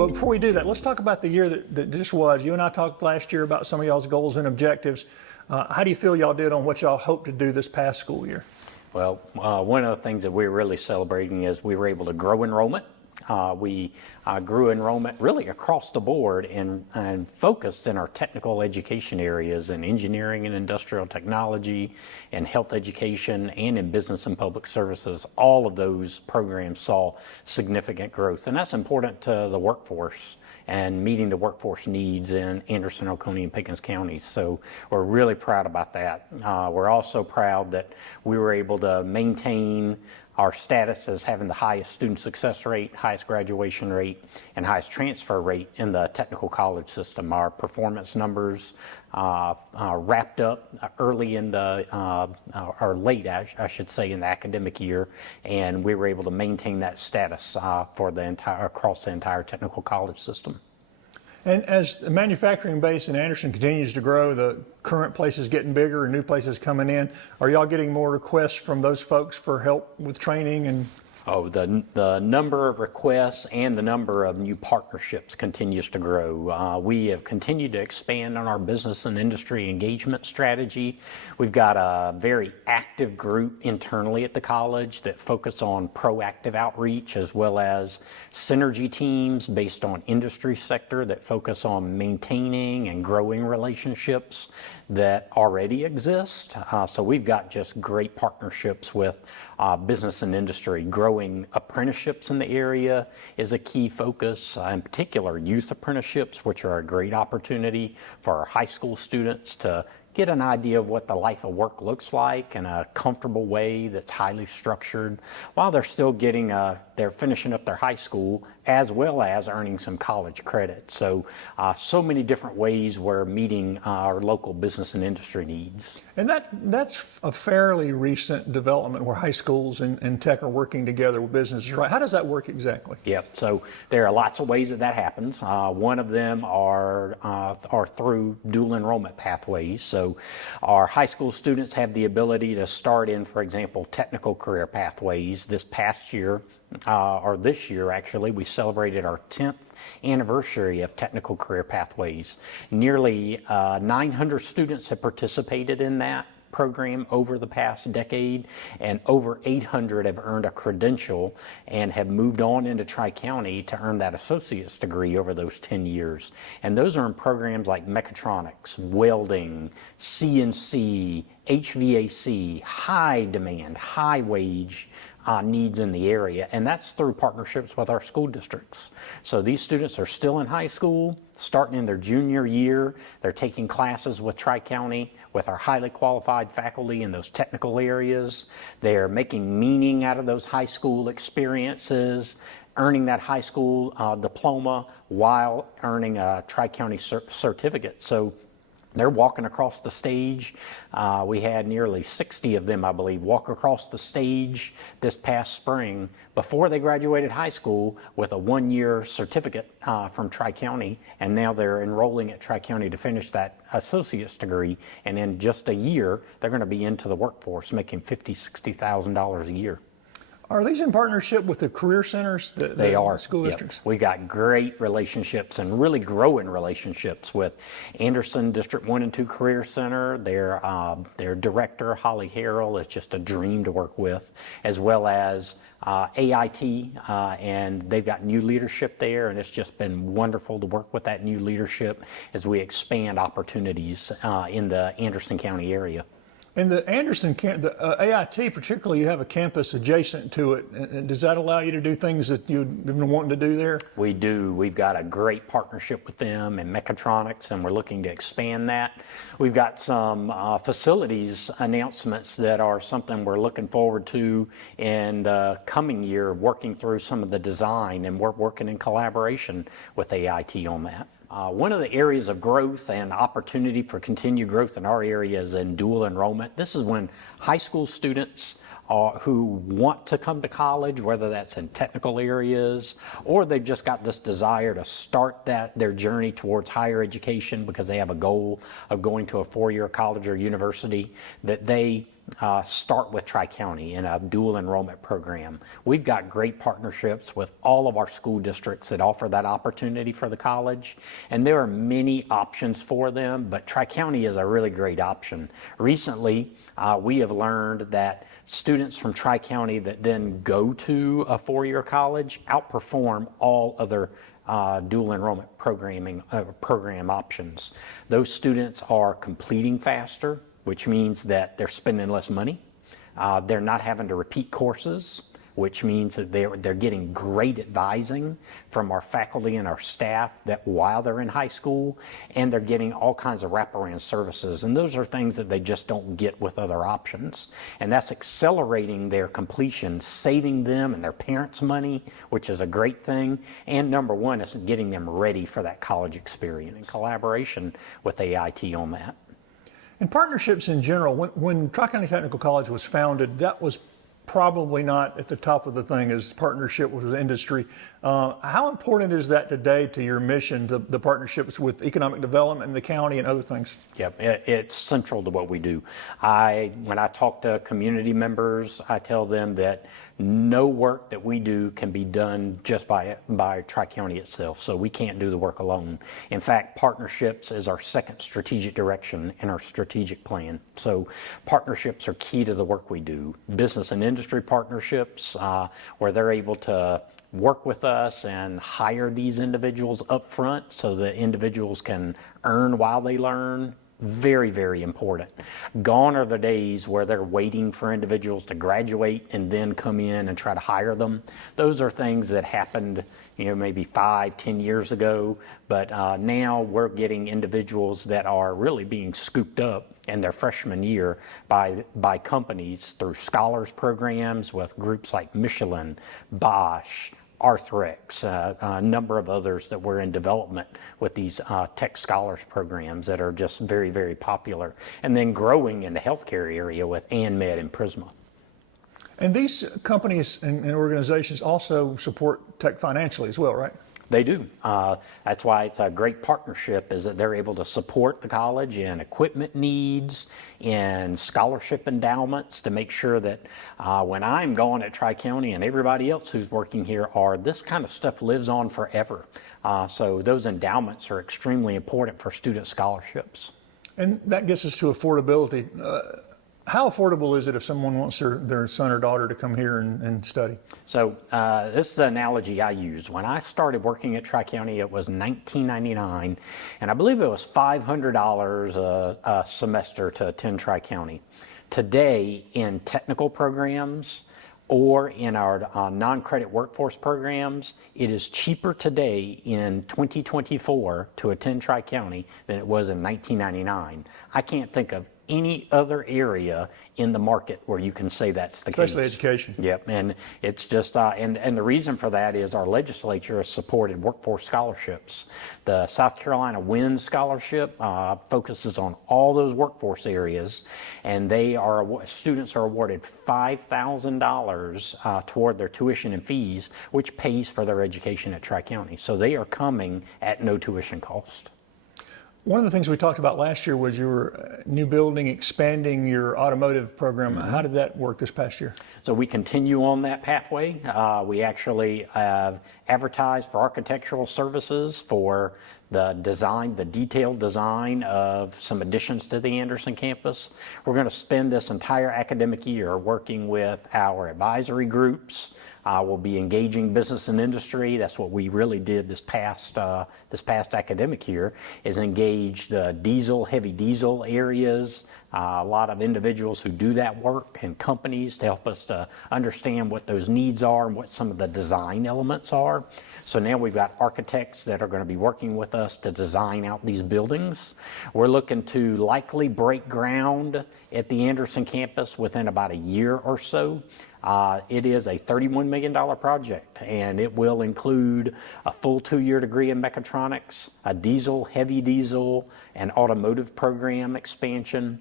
But before we do that, let's talk about the year that just was. You and I talked last year about some of y'all's goals and objectives. How do you feel y'all did on what y'all hope to do this past school year? Well, one of the things that we're really celebrating is we were able to grow enrollment. We grew enrollment really across the board and focused in our technical education areas in engineering and industrial technology and health education and in business and public services. All of those programs saw significant growth, and that's important to the workforce and meeting the workforce needs in Anderson, Oconee, and Pickens counties. So we're really proud about that. We're also proud that we were able to maintain our status as having the highest student success rate, highest graduation rate, and highest transfer rate in the technical college system. Our performance numbers wrapped up early in the, or late, I should say, in the academic year, and we were able to maintain that status for the across the entire technical college system. And as the manufacturing base in Anderson continues to grow, the current places getting bigger and new places coming in, are y'all getting more requests from those folks for help with training? And Oh, the number of requests and the number of new partnerships continues to grow. We have continued to expand on our business and industry engagement strategy. We've got a very active group internally at the college that focus on proactive outreach, as well as synergy teams based on industry sector that focus on maintaining and growing relationships that already exist. So we've got just great partnerships with business and industry. Growing apprenticeships in the area is a key focus, in particular youth apprenticeships, which are a great opportunity for our high school students to get an idea of what the life of work looks like in a comfortable way that's highly structured while they're still getting, they're finishing up their high school as well as earning some college credit. So, so many different ways we're meeting our local business and industry needs. And that's a fairly recent development where high schools and tech are working together with businesses, right? How does that work exactly? Yep. So there are lots of ways that happens. One of them are through dual enrollment pathways. So our high school students have the ability to start in, for example, technical career pathways. This past year, or this year actually, we celebrated our 10th anniversary of technical career pathways. Nearly 900 students have participated in that program over the past decade, and over 800 have earned a credential and have moved on into Tri-County to earn that associate's degree over those 10 years. And those are in programs like mechatronics, welding, CNC, HVAC, high demand, high wage needs in the area, and that's through partnerships with our school districts. So these students are still in high school, starting in their junior year. They're taking classes with Tri-County with our highly qualified faculty in those technical areas. They're making meaning out of those high school experiences, earning that high school diploma while earning a Tri-County certificate. So they're walking across the stage. We had nearly 60 of them, I believe, walk across the stage this past spring before they graduated high school with a one-year certificate from Tri-County, and now they're enrolling at Tri-County to finish that associate's degree, and in just a year, they're going to be into the workforce making $50,000, $60,000 a year. Are these in partnership with the career centers, They are. school Yep. districts? We got great relationships and really growing relationships with Anderson District 1 and 2 Career Center. Their director, Holly Harrell, is just a dream to work with, as well as AIT, and they've got new leadership there, and it's just been wonderful to work with that new leadership as we expand opportunities in the Anderson County area. In the Anderson, the AIT particularly, you have a campus adjacent to it. And does that allow you to do things that you've been wanting to do there? We do. We've got a great partnership with them in mechatronics, and we're looking to expand that. We've got some facilities announcements that are something we're looking forward to in the coming year, working through some of the design, and we're working in collaboration with AIT on that. One of the areas of growth and opportunity for continued growth in our area is in dual enrollment. This is when high school students who want to come to college, whether that's in technical areas or they've just got this desire to start their journey towards higher education because they have a goal of going to a four-year college or university, that they start with Tri-County in a dual enrollment program. We've got great partnerships with all of our school districts that offer that opportunity for the college, and there are many options for them, but Tri-County is a really great option. Recently, we have learned that students from Tri-County that then go to a four-year college outperform all other dual enrollment program options. Those students are completing faster, which means that they're spending less money. They're not having to repeat courses, which means that they're getting great advising from our faculty and our staff that while they're in high school, and they're getting all kinds of wraparound services. And those are things that they just don't get with other options. And that's accelerating their completion, saving them and their parents money, which is a great thing. And number one, is getting them ready for that college experience in collaboration with AIT on that. And partnerships in general, when Tri-County Technical College was founded, that was probably not at the top of the thing as partnership with the industry. How important is that today to your mission, the partnerships with economic development in the county and other things? Yep, it's central to what we do. When I talk to community members, I tell them that no work that we do can be done just by Tri-County itself, so we can't do the work alone. In fact, partnerships is our second strategic direction in our strategic plan. So partnerships are key to the work we do. Business and industry partnerships, where they're able to work with us and hire these individuals up front so that individuals can earn while they learn. Very, very important. Gone are the days where they're waiting for individuals to graduate and then come in and try to hire them. Those are things that happened, maybe 5-10 years ago, but now we're getting individuals that are really being scooped up in their freshman year by companies through scholars programs with groups like Michelin, Bosch, Arthrex, a number of others that we're in development with these tech scholars programs that are just very, very popular, and then growing in the healthcare area with ANMED and Prisma. And these companies and organizations also support tech financially as well, right? They do. That's why it's a great partnership, is that they're able to support the college in equipment needs, in scholarship endowments, to make sure that when I'm gone at Tri-County and everybody else who's working here this kind of stuff lives on forever. So those endowments are extremely important for student scholarships. And that gets us to affordability. How affordable is it if someone wants their son or daughter to come here and study? So this is the analogy I use. When I started working at Tri-County, it was $19.99, and I believe it was $500 a semester to attend Tri-County. Today, in technical programs or in our non-credit workforce programs, it is cheaper today in 2024 to attend Tri-County than it was in 1999. I can't think of any other area in the market where you can say that's the case. Especially education. Yep, and it's just, and the reason for that is our legislature has supported workforce scholarships. The South Carolina WIN scholarship focuses on all those workforce areas, and students are awarded $5,000 toward their tuition and fees, which pays for their education at Tri-County. So they are coming at no tuition cost. One of the things we talked about last year was your new building, expanding your automotive program. Mm-hmm. How did that work this past year? So we continue on that pathway. We actually have advertised for architectural services for the detailed design of some additions to the Anderson campus. We're going to spend this entire academic year working with our advisory groups. We'll be engaging business and industry. That's what we really did this past academic year, is engage the heavy diesel areas, a lot of individuals who do that work and companies to help us to understand what those needs are and what some of the design elements are. So now we've got architects that are going to be working with us to design out these buildings. We're looking to likely break ground at the Anderson campus within about a year or so. It is a $31 million project, and it will include a full 2-year degree in mechatronics, a heavy diesel, and automotive program expansion.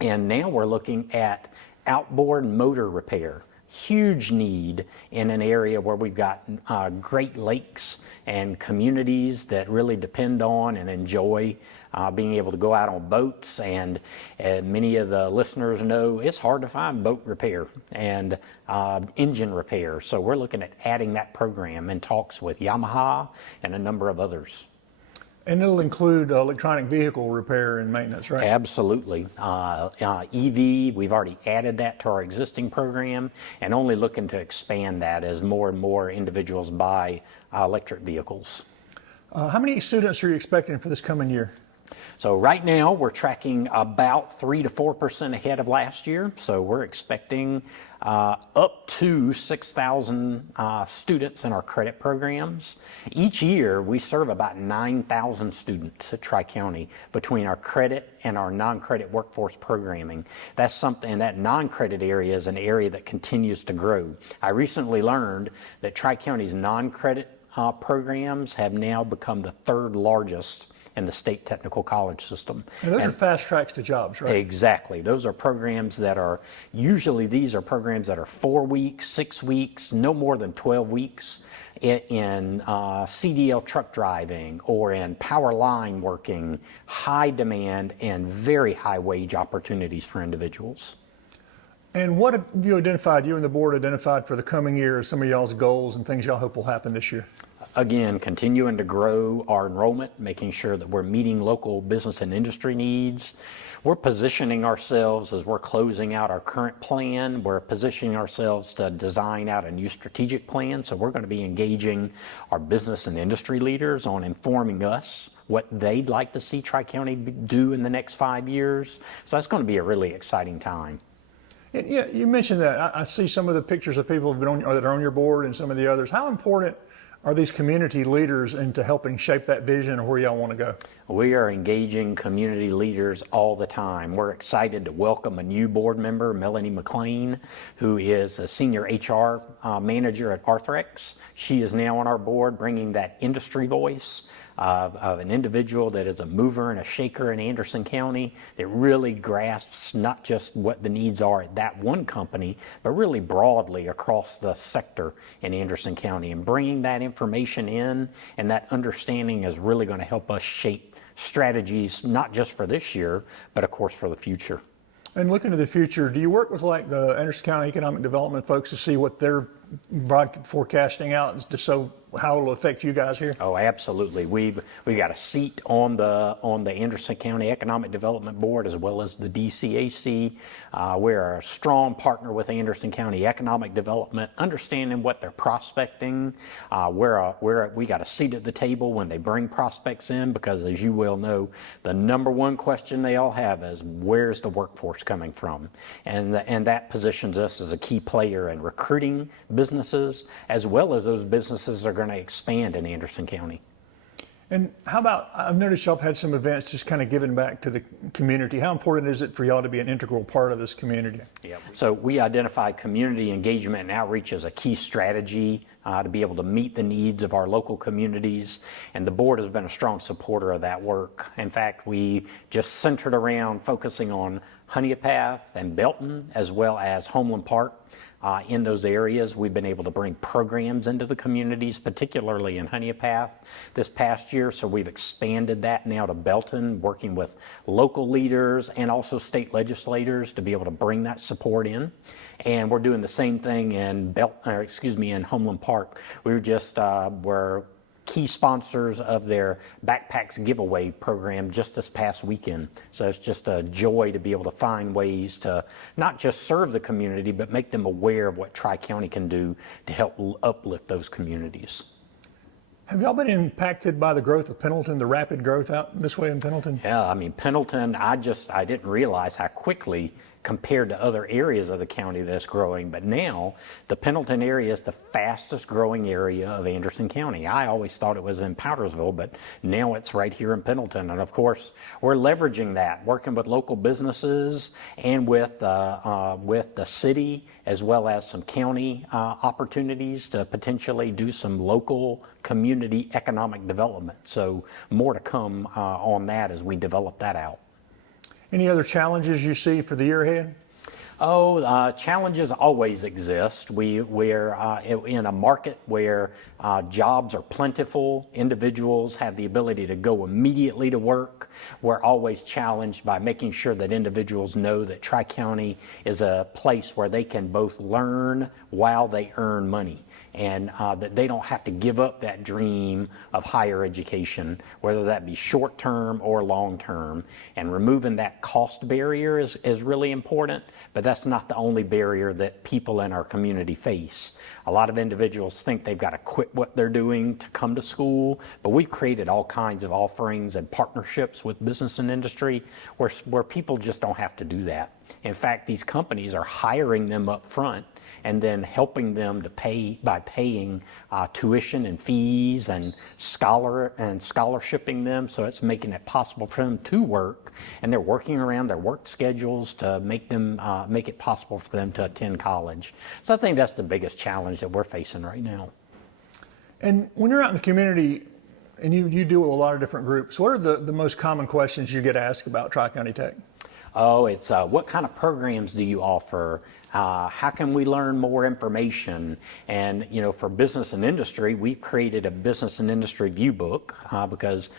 And now we're looking at outboard motor repair. Huge need in an area where we've got Great Lakes and communities that really depend on and enjoy being able to go out on boats, and many of the listeners know it's hard to find boat repair and engine repair. So we're looking at adding that program in talks with Yamaha and a number of others. And it'll include electronic vehicle repair and maintenance, right? Absolutely. EV, we've already added that to our existing program, and only looking to expand that as more and more individuals buy electric vehicles. How many students are you expecting for this coming year? So right now we're tracking about 3 to 4% ahead of last year. So we're expecting up to 6,000 students in our credit programs. Each year we serve about 9,000 students at Tri-County between our credit and our non-credit workforce programming. That's something, that non-credit area is an area that continues to grow. I recently learned that Tri-County's non-credit programs have now become the third largest in the state technical college system. And those are fast tracks to jobs, right? Exactly. Those are programs that are, usually these are programs that are 4 weeks, 6 weeks, no more than 12 weeks in CDL truck driving or in power line working, high demand and very high wage opportunities for individuals. And what have you identified, you and the board identified for the coming year as some of y'all's goals and things y'all hope will happen this year? Again, continuing to grow our enrollment, making sure that we're meeting local business and industry needs. We're positioning ourselves as we're closing out our current plan. We're positioning ourselves to design out a new strategic plan. So we're going to be engaging our business and industry leaders on informing us what they'd like to see Tri-County do in the next 5 years. So that's going to be a really exciting time. And yeah, you mentioned that. I see some of the pictures of people who've been on, or that are on your board and some of the others. How important are these community leaders into helping shape that vision of where y'all want to go? We are engaging community leaders all the time. We're excited to welcome a new board member, Melanie McLean, who is a senior HR manager at Arthrex. She is now on our board, bringing that industry voice of an individual that is a mover and a shaker in Anderson County that really grasps not just what the needs are at that one company, but really broadly across the sector in Anderson County. And bringing that information in and that understanding is really going to help us shape strategies, not just for this year, but of course for the future. And looking to the future, do you work with like the Anderson County Economic Development folks to see what they're forecasting out to show how it'll affect you guys here? Oh, absolutely. We've got a seat on the Anderson County Economic Development Board as well as the DCAC. We're a strong partner with Anderson County Economic Development, understanding what they're prospecting. We got a seat at the table when they bring prospects in, because as you well know, the number one question they all have is where's the workforce coming from? And that positions us as a key player in recruiting businesses, as well as those businesses are going to expand in Anderson County. And how about, I've noticed y'all have had some events just kind of giving back to the community. How important is it for y'all to be an integral part of this community? Yep. So we identify community engagement and outreach as a key strategy to be able to meet the needs of our local communities, and the board has been a strong supporter of that work. In fact, we just centered around focusing on Honeypath and Belton, as well as Homeland Park. In those areas, we've been able to bring programs into the communities, particularly in Honeypath this past year. So we've expanded that now to Belton, working with local leaders and also state legislators to be able to bring that support in. And we're doing the same thing in in Homeland Park. We're key sponsors of their Backpacks giveaway program just this past weekend. So it's just a joy to be able to find ways to not just serve the community, but make them aware of what Tri-County can do to help uplift those communities. Have y'all been impacted by the growth of Pendleton, the rapid growth out this way in Pendleton? Yeah, I mean, Pendleton, I didn't realize how quickly compared to other areas of the county that's growing, but now the Pendleton area is the fastest growing area of Anderson County. I always thought it was in Powdersville, but now it's right here in Pendleton. And of course, we're leveraging that, working with local businesses and with the city, as well as some county opportunities to potentially do some local community economic development. So more to come on that as we develop that out. Any other challenges you see for the year ahead? Challenges always exist. We're in a market where jobs are plentiful. Individuals have the ability to go immediately to work. We're always challenged by making sure that individuals know that Tri-County is a place where they can both learn while they earn money, and that they don't have to give up that dream of higher education, whether that be short-term or long-term. And removing that cost barrier is really important, but that's not the only barrier that people in our community face. A lot of individuals think they've got to quit what they're doing to come to school, but we've created all kinds of offerings and partnerships with business and industry where people just don't have to do that. In fact, these companies are hiring them up front and then helping them to pay by paying tuition and fees and scholarshiping them, so it's making it possible for them to work, and they're working around their work schedules to make it possible for them to attend college. So I think that's the biggest challenge that we're facing right now. And when you're out in the community and you deal with a lot of different groups, what are the most common questions you get asked about Tri-County Tech? It's what kind of programs do you offer? How can we learn more information? And, for business and industry, we've created a business and industry view book because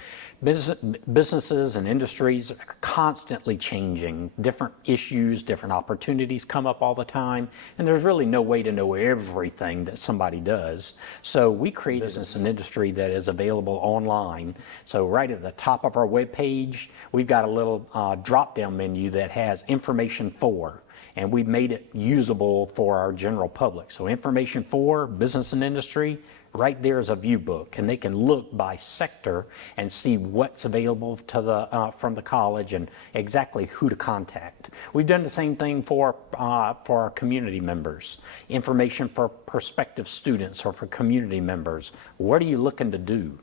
businesses and industries are constantly changing. Different issues, different opportunities come up all the time, and there's really no way to know everything that somebody does. So we create a business and industry that is available online. So right at the top of our webpage, we've got a little drop-down menu that has information for, and we've made it usable for our general public. So information for business and industry, right there is a view book, and they can look by sector and see what's available to from the college and exactly who to contact. We've done the same thing for our community members. Information for prospective students or for community members. What are you looking to do?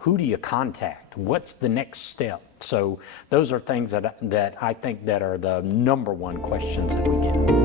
Who do you contact? What's the next step? So those are things that I think that are the number one questions that we get.